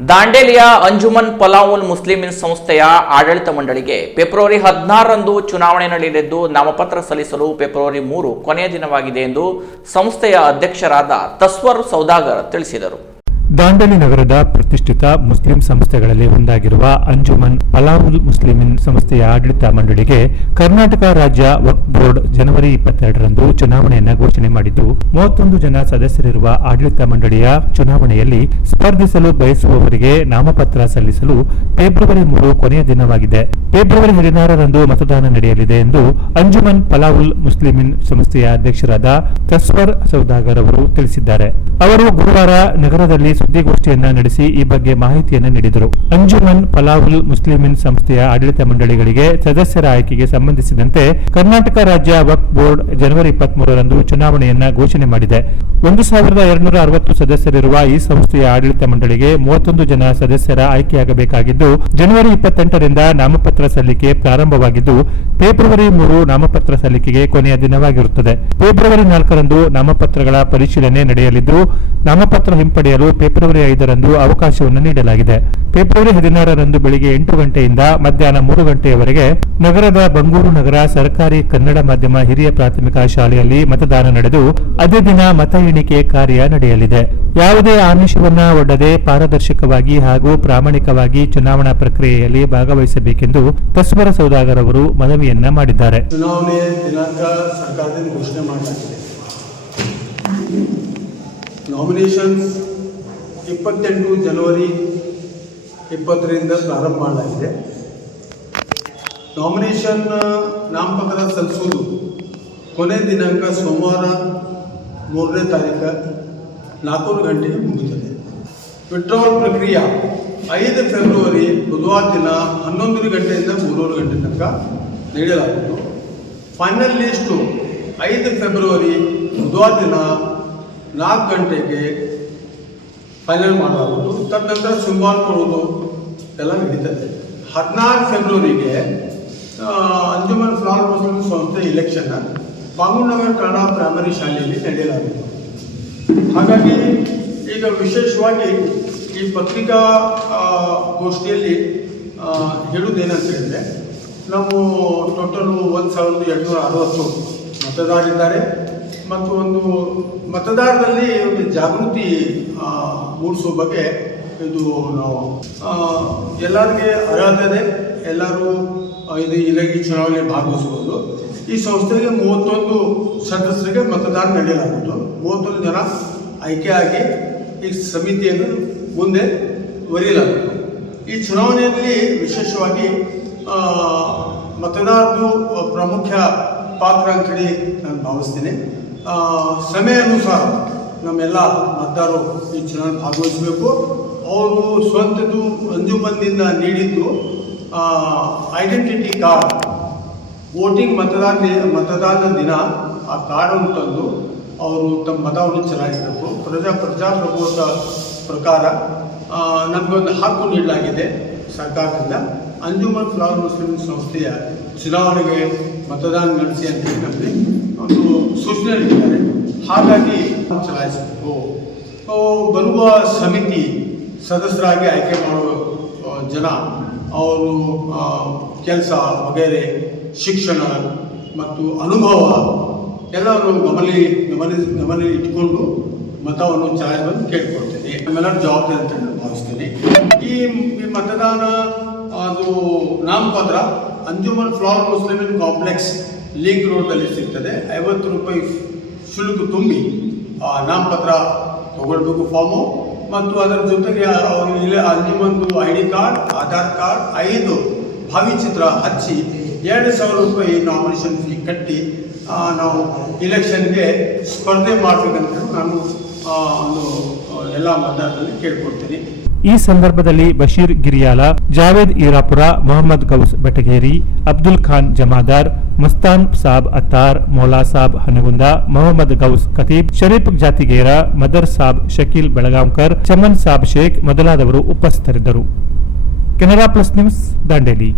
ದಾಂಡೇಲಿಯ ಅಂಜುಮನ್ ಪಲಾವುಲ್ ಮುಸ್ಲಿಮಿನ್ ಸಂಸ್ಥೆಯ ಆಡಳಿತ ಮಂಡಳಿಗೆ ಫೆಬ್ರವರಿ ಹದಿನಾರರಂದು ಚುನಾವಣೆ ನಡೆಯಲಿದ್ದು, ನಾಮಪತ್ರ ಸಲ್ಲಿಸಲು ಫೆಬ್ರವರಿ ಮೂರು ಕೊನೆಯ ದಿನವಾಗಿದೆ ಎಂದು ಸಂಸ್ಥೆಯ ಅಧ್ಯಕ್ಷರಾದ ತಸ್ವರ್ ಸೌದಾಗರ್ ತಿಳಿಸಿದರು. ದಾಂಡೇಲಿ ನಗರದ ಪ್ರತಿಷ್ಠಿತ ಮುಸ್ಲಿಂ ಸಂಸ್ಥೆಗಳಲ್ಲಿ ಒಂದಾಗಿರುವ ಅಂಜುಮನ್ ಪಲಾವುಲ್ ಮುಸ್ಲಿಮಿನ್ ಸಂಸ್ಥೆಯ ಆಡಳಿತ ಮಂಡಳಿಗೆ ಕರ್ನಾಟಕ ರಾಜ್ಯ ವಕ್ ಬೋರ್ಡ್ ಜನವರಿ ಇಪ್ಪತ್ತೆರಡರಂದು ಚುನಾವಣೆಯನ್ನು ಘೋಷಣೆ ಮಾಡಿದ್ದು, ಮೂವತ್ತೊಂದು ಜನ ಸದಸ್ಯರಿರುವ ಆಡಳಿತ ಮಂಡಳಿಯ ಚುನಾವಣೆಯಲ್ಲಿ ಸ್ಪರ್ಧಿಸಲು ಬಯಸುವವರಿಗೆ ನಾಮಪತ್ರ ಸಲ್ಲಿಸಲು ಫೆಬ್ರವರಿ ಮೂರು ಕೊನೆಯ ದಿನವಾಗಿದೆ. ಫೆಬ್ರವರಿ ಹದಿನಾರರಂದು ಮತದಾನ ನಡೆಯಲಿದೆ ಎಂದು ಅಂಜುಮನ್ ಪಲಾವುಲ್ ಮುಸ್ಲಿಮಿನ್ ಸಂಸ್ಥೆಯ ಅಧ್ಯಕ್ಷರಾದ ತಸ್ವರ್ ಸೌದಾಗರ್ ಅವರು ತಿಳಿಸಿದ್ದಾರೆ. ಅವರು ಗುರುವಾರ ನಗರದಲ್ಲಿ ಸುದ್ದಿಗೋಷ್ಠಿಯನ್ನ ನಡೆಸಿ ಈ ಬಗ್ಗೆ ಮಾಹಿತಿಯನ್ನು ನೀಡಿದರು. ಅಂಜುಮನ್ ಪಲಾವುಲ್ ಮುಸ್ಲಿಮಿನ್ ಸಂಸ್ಥೆಯ ಆಡಳಿತ ಮಂಡಳಿಗಳಿಗೆ ಸದಸ್ಯರ ಆಯ್ಕೆಗೆ ಸಂಬಂಧಿಸಿದಂತೆ ಕರ್ನಾಟಕ ರಾಜ್ಯ ವಕ್ ಬೋರ್ಡ್ ಜನವರಿ ಇಪ್ಪತ್ಮೂರರಂದು ಚುನಾವಣೆಯನ್ನ ಘೋಷಣೆ ಮಾಡಿದೆ. ಒಂದು ಸಾವಿರದ ಎರಡುನೂರ ಅರವತ್ತು ಸದಸ್ಯರಿರುವ ಈ ಸಂಸ್ಥೆಯ ಆಡಳಿತ ಮಂಡಳಿಗೆ ಮೂವತ್ತೊಂದು ಜನ ಸದಸ್ಯರ ಆಯ್ಕೆಯಾಗಬೇಕಾಗಿದ್ದು, ಜನವರಿ ಇಪ್ಪತ್ತೆಂಟರಿಂದ ನಾಮಪತ್ರ ಸಲ್ಲಿಕೆ ಪ್ರಾರಂಭವಾಗಿದ್ದು, ಫೆಬ್ರವರಿ ಮೂರು ನಾಮಪತ್ರ ಸಲ್ಲಿಕೆಗೆ ಕೊನೆಯ ದಿನವಾಗಿರುತ್ತದೆ. ಫೆಬ್ರವರಿ ನಾಲ್ಕರಂದು ನಾಮಪತ್ರಗಳ ಪರಿಶೀಲನೆ ನಡೆಯಲಿದ್ದು, ನಾಮಪತ್ರ ಹಿಂಪಡೆಯಲು ಫೆಬ್ರವರಿ ಐದರಂದು ಅವಕಾಶವನ್ನು ನೀಡಲಾಗಿದೆ. ಫೆಬ್ರವರಿ ಹದಿನಾರರಂದು ಬೆಳಿಗ್ಗೆ ಎಂಟು ಗಂಟೆಯಿಂದ ಮಧ್ಯಾಹ್ನ ಮೂರು ಗಂಟೆಯವರೆಗೆ ನಗರದ ಬಂಗೂರು ನಗರ ಸರ್ಕಾರಿ ಕನ್ನಡ ಮಾಧ್ಯಮ ಹಿರಿಯ ಪ್ರಾಥಮಿಕ ಶಾಲೆಯಲ್ಲಿ ಮತದಾನ ನಡೆದು ಅದೇ ದಿನ ಮತ ಎಣಿಕೆ ಕಾರ್ಯ ನಡೆಯಲಿದೆ. ಯಾವುದೇ ಆಮಿಷವನ್ನ ಒಡ್ಡದೆ ಪಾರದರ್ಶಕವಾಗಿ ಹಾಗೂ ಪ್ರಾಮಾಣಿಕವಾಗಿ ಚುನಾವಣಾ ಪ್ರಕ್ರಿಯೆಯಲ್ಲಿ ಭಾಗವಹಿಸಬೇಕೆಂದು ತಸ್ವರ ಸೌದಾಗರ್ ಅವರು ಮನವಿಯನ್ನ ಮಾಡಿದ್ದಾರೆ. ಚುನಾವಣೆಯ ನಾಮಿನೇಷನ್ಸ್ ಇಪ್ಪತ್ತೆಂಟು ಜನವರಿ ಇಪ್ಪತ್ತರಿಂದ ಪ್ರಾರಂಭ ಮಾಡಲಾಗಿದೆ. ನಾಮಿನೇಷನ್ ನಾಮಪತ್ರ ಸಲ್ಲಿಸುವುದು ಕೊನೆ ದಿನಾಂಕ ಸೋಮವಾರ ಮೂರನೇ ತಾರೀಕು ನಾಲ್ಕೂರು ಗಂಟೆಗೆ ಮುಗಿಯುತ್ತದೆ. ವಿಡ್ರಾವಲ್ ಪ್ರಕ್ರಿಯೆ ಐದು ಫೆಬ್ರವರಿ ಬುಧವಾರ ದಿನ ಹನ್ನೊಂದು ಗಂಟೆಯಿಂದ ಮೂರುವರೆ ಗಂಟೆ ತನಕ ನೀಡಲಾಗುವುದು ಫೈನಲ್ ಲಿಸ್ಟು ಐದು ಫೆಬ್ರವರಿ ಬುಧವಾರ ದಿನ ನಾಲ್ಕು ಗಂಟೆಗೆ ಫೈನಲ್ ಮಾಡಲಾಗುವುದು ತದನಂತರ ಸಿಂಬಾಲ್ ಕೊಡುವುದು. ಎಲ್ಲ ನಡೀತದೆ. ಹದಿನಾರು ಫೆಬ್ರವರಿಗೆ ಅಂಜುಮನ್ ಫ್ಲಾಲ್ ಮುಸ್ಲಿಂ ಸಂಸ್ಥೆ ಇಲೆಕ್ಷನ್ನ ಬಾಂಗುನಗರ್ ಕನ್ನಡ ಪ್ರೈಮರಿ ಶಾಲೆಯಲ್ಲಿ ನಡೆಯಲಾಗುವುದು. ಹಾಗಾಗಿ ಈಗ ವಿಶೇಷವಾಗಿ ಈ ಪತ್ರಿಕಾ ಗೋಷ್ಠಿಯಲ್ಲಿ ಹೇಳುವುದೇನಂತ ಹೇಳಿದ್ರೆ, ನಾವು ಟೋಟಲ್ ಒಂದು ಸಾವಿರದ ಎಂಟುನೂರ ಅರವತ್ತು ಮತದಾರರಿದ್ದಾರೆ. ಮತ್ತು ಒಂದು ಮತದಾರರಲ್ಲಿ ಒಂದು ಜಾಗೃತಿ ಮೂಡಿಸೋ ಬಗ್ಗೆ ಇದು ನಾವು ಎಲ್ಲರಿಗೆ ಅರ್ಹತೆ ಎಲ್ಲರೂ ಇದು ಇಲಾಖೆ ಚುನಾವಣೆ ಭಾಗವಹಿಸಬಹುದು. ಈ ಸಂಸ್ಥೆಗೆ ಮೂವತ್ತೊಂದು ಸದಸ್ಯರಿಗೆ ಮತದಾನ ನಡೆಯಲಾಗುವುದು. ಮೂವತ್ತೊಂದು ಜನ ಆಯ್ಕೆಯಾಗಿ ಈ ಸಮಿತಿಯನ್ನು ಮುಂದೆ ಒರೆಯಲಾಗುವುದು. ಈ ಚುನಾವಣೆಯಲ್ಲಿ ವಿಶೇಷವಾಗಿ ಮತದಾರರು ಪ್ರಮುಖ ಪಾತ್ರ ಅಂತೇಳಿ ನಾನು ಭಾವಿಸ್ತೀನಿ. ಆ, ಸಮಯ ಅನುಸಾರ ನಮ್ಮೆಲ್ಲ ಮತದಾರರು ಈ ಚುನಾವಣೆ ಭಾಗವಹಿಸಬೇಕು. ಅವರು ಸ್ವಂತದ್ದು ಅಂಜುಮನ್ನಿಂದ ನೀಡಿದ್ದು ಐಡೆಂಟಿಟಿ ಕಾರ್ಡ್ ವೋಟಿಂಗ್ ಮತದಾನ ಮತದಾನ ದಿನ ಆ ಕಾರ್ಡನ್ನು ತಂದು ಅವರು ತಮ್ಮ ಮತವನ್ನು ಚಲಾಯಿಸಬೇಕು. ಪ್ರಜಾ ಪ್ರಜಾಪ್ರಭುತ್ವದ ಪ್ರಕಾರ ನಮಗೆ ನಮಗೊಂದು ಹಕ್ಕು ನೀಡಲಾಗಿದೆ ಸರ್ಕಾರದಿಂದ. ಅಂಜುಮನ್ ಫ್ಲವರ್ ಮುಸ್ಲಿಂ ಸಂಸ್ಥೆಯ ಚುನಾವಣೆಗೆ ಮತದಾನ ನಡೆಸಿ ಅಂತ ಹೇಳಿ ಒಂದು ಸೂಚನೆ ಹಾಗಾಗಿ ಚಲಾಯಿಸಬೇಕು ಬರುವ ಸಮಿತಿ ಸದಸ್ಯರಾಗಿ ಆಯ್ಕೆ ಮಾಡುವ ಆ, ಜನ ಅವರು ಕೆಲಸ ವಗೇರೆ ಶಿಕ್ಷಣ ಮತ್ತು ಅನುಭವ ಎಲ್ಲವನ್ನು ಗಮನ ಗಮನ ಗಮನ ಇಟ್ಕೊಂಡು ಮತವನ್ನು ಚಲಾಯಿಸಲು ಕೇಳ್ಕೊಳ್ತೇನೆ. ನಮ್ಮೆಲ್ಲರೂ ಜವಾಬ್ದಾರಿ ಅಂತ ಭಾವಿಸ್ತೇನೆ. ಈ ಮತದಾನ ಅದು ನಾಮಪತ್ರ ಅಂಜುಮನ್ ಫ್ಲಾರ್ ಮುಸ್ಲಿಮಿನ್ ಕಾಂಪ್ಲೆಕ್ಸ್ ಲಿಂಕ್ ರೋಡ್ನಲ್ಲಿ ಸಿಗ್ತದೆ. ಐವತ್ತು ರೂಪಾಯಿ ಶುಲ್ಕ ತುಂಬಿ ನಾಮಪತ್ರ ತಗೊಳ್ಬೇಕು ಫಾರ್ಮು ಮತ್ತು ಅದರ ಜೊತೆಗೆ ಅವರು ಇಲ್ಲ ಅಂಜುಮಂದು I D card Aadhaar card ಐದು ಭಾವಿಚಿತ್ರ ಹಚ್ಚಿ ಎರಡು ಸಾವಿರ ರೂಪಾಯಿ ನಾಮಿನೇಷನ್ ಫೀ ಕಟ್ಟಿ ನಾವು ಇಲೆಕ್ಷನ್ಗೆ ಸ್ಪರ್ಧೆ ಮಾಡಬೇಕಂತ ನಾನು ಒಂದು ಎಲ್ಲ ಮತದಾರರಲ್ಲಿ ಕೇಳ್ಕೊಳ್ತೀನಿ. ಈ ಸಂದರ್ಭದಲ್ಲಿ ಬಶೀರ್ ಗಿರಿಯಾಲ, ಜಾವೇದ್ ಈರಾಪುರ, ಮೊಹಮ್ಮದ್ ಗೌಸ್ ಬೆಟಗೇರಿ, ಅಬ್ದುಲ್ ಖಾನ್ ಜಮಾದಾರ್, ಮಸ್ತಾನ್ ಸಾಬ್ ಅತ್ತಾರ್, ಮೌಲಾ ಸಾಬ್ ಹನಗುಂದ, ಮೊಹಮ್ಮದ್ ಗೌಸ್ ಖತೀಬ್, ಶರೀಫ್ ಜಾತಿಗೇರ ಮದರ್ ಸಾಬ್ ಶಕೀಲ್ ಬೆಳಗಾಂಕರ್ ಚಮನ್ ಸಾಬ್ ಶೇಖ್ ಮೊದಲಾದವರು ಉಪಸ್ಥಿತರಿದ್ದರು. Canara plus news Dandeli.